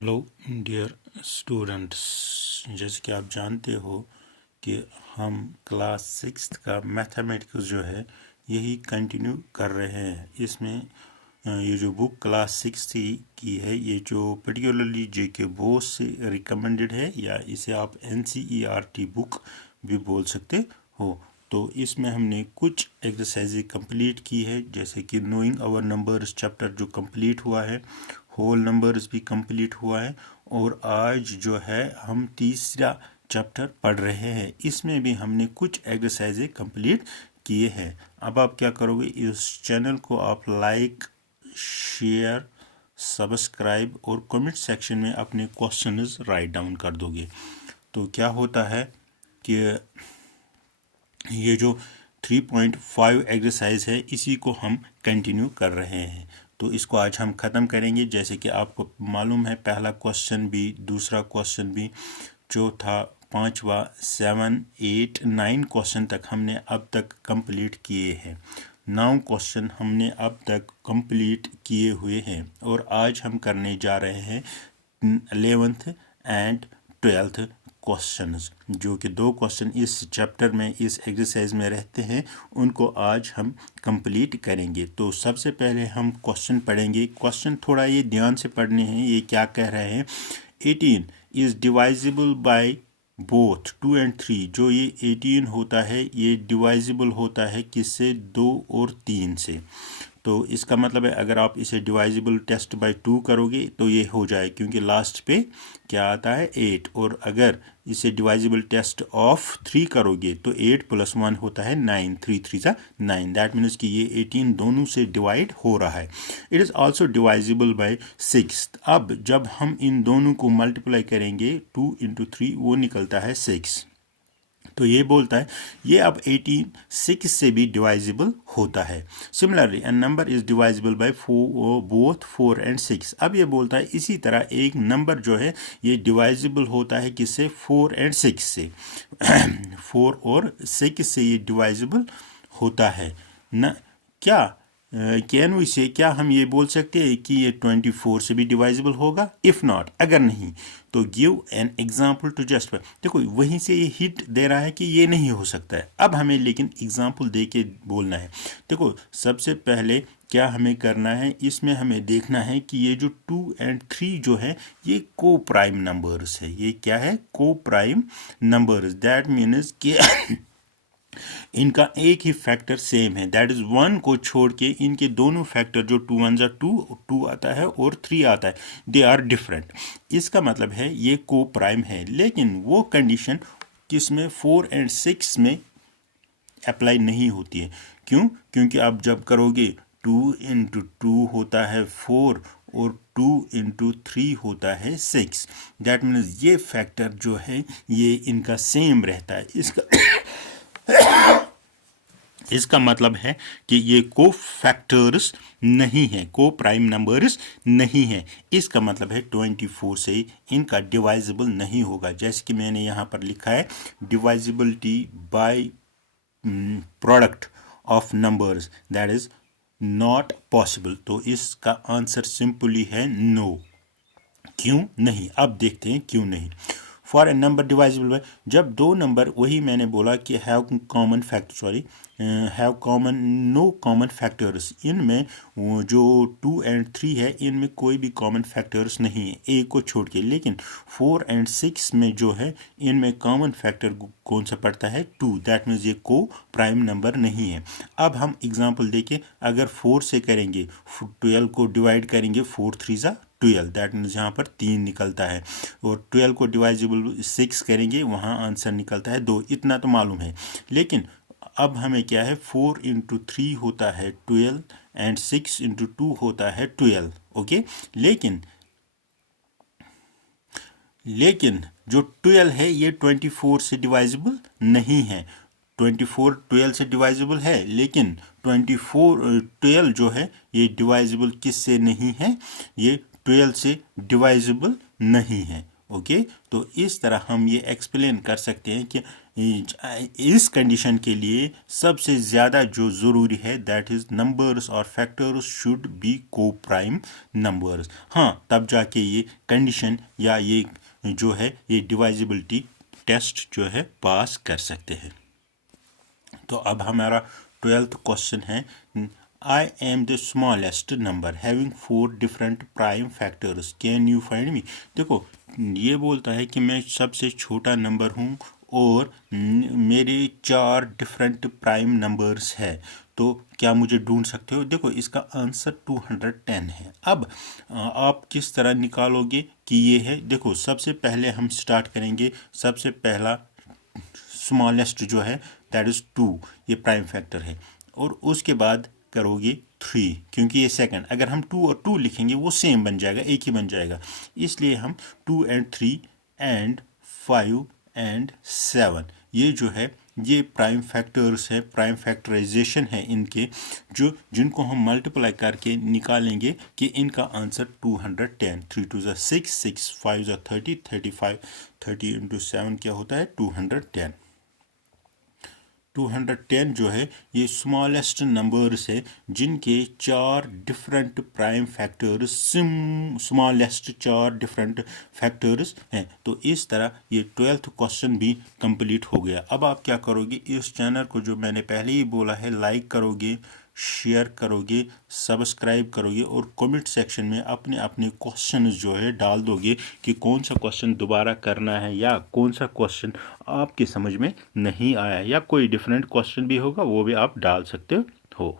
Hello dear students, जैसे कि आप जानते हो कि हम क्लास सिक्स्थ का मैथमेटिक्स जो है यही कंटिन्यू कर रहे हैं। इसमें ये जो बुक क्लास सिक्स की है, ये जो पर्टिकुलरली जेके बोस से रिकमेंडेड है, या इसे आप NCERT बुक भी बोल सकते हो। तो इसमें हमने कुछ एक्सरसाइजेज कंप्लीट की है, जैसे कि नोइंग आवर नंबर्स चैप्टर जो कंप्लीट हुआ है, होल नंबर्स भी कंप्लीट हुआ है, और आज जो है हम तीसरा चैप्टर पढ़ रहे हैं। इसमें भी हमने कुछ एक्सरसाइजेज कंप्लीट किए हैं। अब आप क्या करोगे, इस चैनल को आप लाइक, शेयर, सब्सक्राइब और कमेंट सेक्शन में अपने क्वेश्चंस राइट डाउन कर दोगे। तो क्या होता है कि ये जो 3.5 एक्सरसाइज है, इसी को हम कंटिन्यू कर रहे हैं। तो इसको आज हम ख़त्म करेंगे। जैसे कि आपको मालूम है, पहला क्वेश्चन भी, दूसरा क्वेश्चन भी, चौथा, पांचवा, 7, 8, 9 क्वेश्चन तक हमने अब तक कंप्लीट किए हैं। 9 क्वेश्चन हमने अब तक कंप्लीट किए हुए हैं, और आज हम करने जा रहे हैं 11th एंड 12th क्वेश्चंस। जो कि 2 क्वेश्चन इस चैप्टर में, इस एक्सरसाइज में रहते हैं, उनको आज हम कंप्लीट करेंगे। तो सबसे पहले हम क्वेश्चन पढ़ेंगे। क्वेश्चन थोड़ा ये ध्यान से पढ़ने हैं। ये क्या कह रहे हैं, 18 is divisible by both 2 and 3। जो ये 18 होता है, ये डिवाइजिबल होता है किससे, 2 और 3 से। तो इसका मतलब है, अगर आप इसे डिवाइजिबल टेस्ट बाय 2 करोगे तो ये हो जाए, क्योंकि लास्ट पे क्या आता है, 8। और अगर इसे डिवाइजिबल टेस्ट ऑफ 3 करोगे तो 8 + 1 होता है 9, 3 3 ज़ा 9। दैट मीन्स कि ये 18 दोनों से डिवाइड हो रहा है। It is also divisible by 6। अब जब हम इन दोनों को मल्टीप्लाई करेंगे, 2 × 3 वो निकलता है 6। तो ये बोलता है ये अब 18 6 से भी डिवाइजिबल होता है। Similarly an number is divisible by both 4 and 6। अब ये बोलता है इसी तरह एक नंबर जो है ये डिवाइजिबल होता है किससे, 4 एंड 6 से। 4 और 6 से ये डिवाइजिबल होता है न, क्या कैन वी से, क्या हम ये बोल सकते हैं कि ये 24 से भी डिवाइजिबल होगा? इफ़ नॉट, अगर नहीं तो give an example to justify. देखो वहीं से ये हिट दे रहा है कि ये नहीं हो सकता है। अब हमें लेकिन एग्जाम्पल दे के बोलना है। देखो सबसे पहले क्या हमें करना है, इसमें हमें देखना है कि ये जो 2 एंड 3 जो है ये को प्राइम नंबर्स है। ये क्या है, को प्राइम नंबर्स। दैट मीन्स कि इनका एक ही फैक्टर सेम है, दैट इज 1 को छोड़ के इनके दोनों फैक्टर जो 2 1 2 2 आता है और 3 आता है, दे आर डिफरेंट। इसका मतलब है ये को प्राइम है। लेकिन वो कंडीशन किसमें, 4 एंड 6 में अप्लाई नहीं होती है। क्यों? क्योंकि आप जब करोगे 2 × 2 होता है 4 और 2 × 3 होता है 6। दैट मीन्स ये फैक्टर जो है ये इनका सेम रहता है। इसका मतलब है कि ये को फैक्टर्स नहीं है, को प्राइम नंबर्स नहीं है। इसका मतलब है 24 से इनका डिवाइजिबल नहीं होगा। जैसे कि मैंने यहाँ पर लिखा है, divisibility by product of numbers, that is not possible. तो इसका आंसर सिंपली है नो। क्यों नहीं, अब देखते हैं क्यों नहीं। For a number divisible by, जब दो नंबर, वही मैंने बोला कि have common factor, sorry, have common, no common factors, इनमें वो जो 2 एंड 3 है इनमें कोई भी कॉमन फैक्टर्स नहीं है, ए को छोड़ के। लेकिन 4 एंड 6 में जो है इनमें कॉमन फैक्टर कौन सा पड़ता है, 2। दैट मीन्स ये को प्राइम नंबर नहीं है। अब हम एग्जांपल देखें, अगर 4 से करेंगे, 12 को डिवाइड करेंगे, 4 3 ज़ा 12, दैट मीन्स यहाँ पर 3 निकलता है। और 12 को डिवाइजिबल 6 करेंगे, वहाँ आंसर निकलता है 2। इतना तो मालूम है। लेकिन अब हमें क्या है, 4 × 3 होता है 12 एंड 6 × 2 होता है 12। ओके, लेकिन जो 12 है ये 24 से डिवाइजिबल नहीं है। 24 12 से डिवाइजिबल है, लेकिन 12 जो है ये डिवाइजिबल किससे नहीं है, ये 12 से डिवाइजिबल नहीं है। ओके, तो इस तरह हम ये एक्सप्लेन कर सकते हैं कि इस कंडीशन के लिए सबसे ज़्यादा जो ज़रूरी है दैट इज़ नंबर्स और फैक्टर्स शुड बी को प्राइम नंबर्स। हाँ, तब जाके ये कंडीशन या ये जो है ये डिवाइजिबिलिटी टेस्ट जो है पास कर सकते हैं। तो अब हमारा 12th क्वेश्चन है, I am the smallest number having 4 different prime factors, can you find me. देखो, ये बोलता है कि मैं सबसे छोटा नंबर हूँ और मेरे 4 डिफरेंट प्राइम नंबर्स है, तो क्या मुझे ढूंढ सकते हो। देखो, इसका आंसर 210 है। अब आप किस तरह निकालोगे कि ये है। देखो, सबसे पहले हम स्टार्ट करेंगे, सबसे पहला स्मॉलेस्ट जो है दैट इज़ 2, ये प्राइम फैक्टर है, और उसके बाद करोगे 3, क्योंकि ये सेकंड, अगर हम 2 और 2 लिखेंगे वो सेम बन जाएगा, एक ही बन जाएगा, इसलिए हम 2 एंड 3 एंड 5 एंड 7 ये जो है ये प्राइम फैक्टर्स है, प्राइम फैक्टराइजेशन है इनके, जो जिनको हम मल्टीप्लाई करके निकालेंगे कि इनका आंसर 210, 3 2 6, 6 5 30, 35, 30 इंटू 7 क्या होता है 210। 210 जो है ये स्मॉलेस्ट नंबर्स है जिनके 4 different prime factors, smallest 4 different factors हैं। तो इस तरह ये 12th क्वेश्चन भी कंप्लीट हो गया। अब आप क्या करोगे, इस चैनल को जो मैंने पहले ही बोला है लाइक करोगे, शेयर करोगे, सब्सक्राइब करोगे और कमेंट सेक्शन में अपने अपने क्वेश्चन जो है डाल दोगे कि कौन सा क्वेश्चन दोबारा करना है या कौन सा क्वेश्चन आपकी समझ में नहीं आया, या कोई डिफरेंट क्वेश्चन भी होगा वो भी आप डाल सकते हो।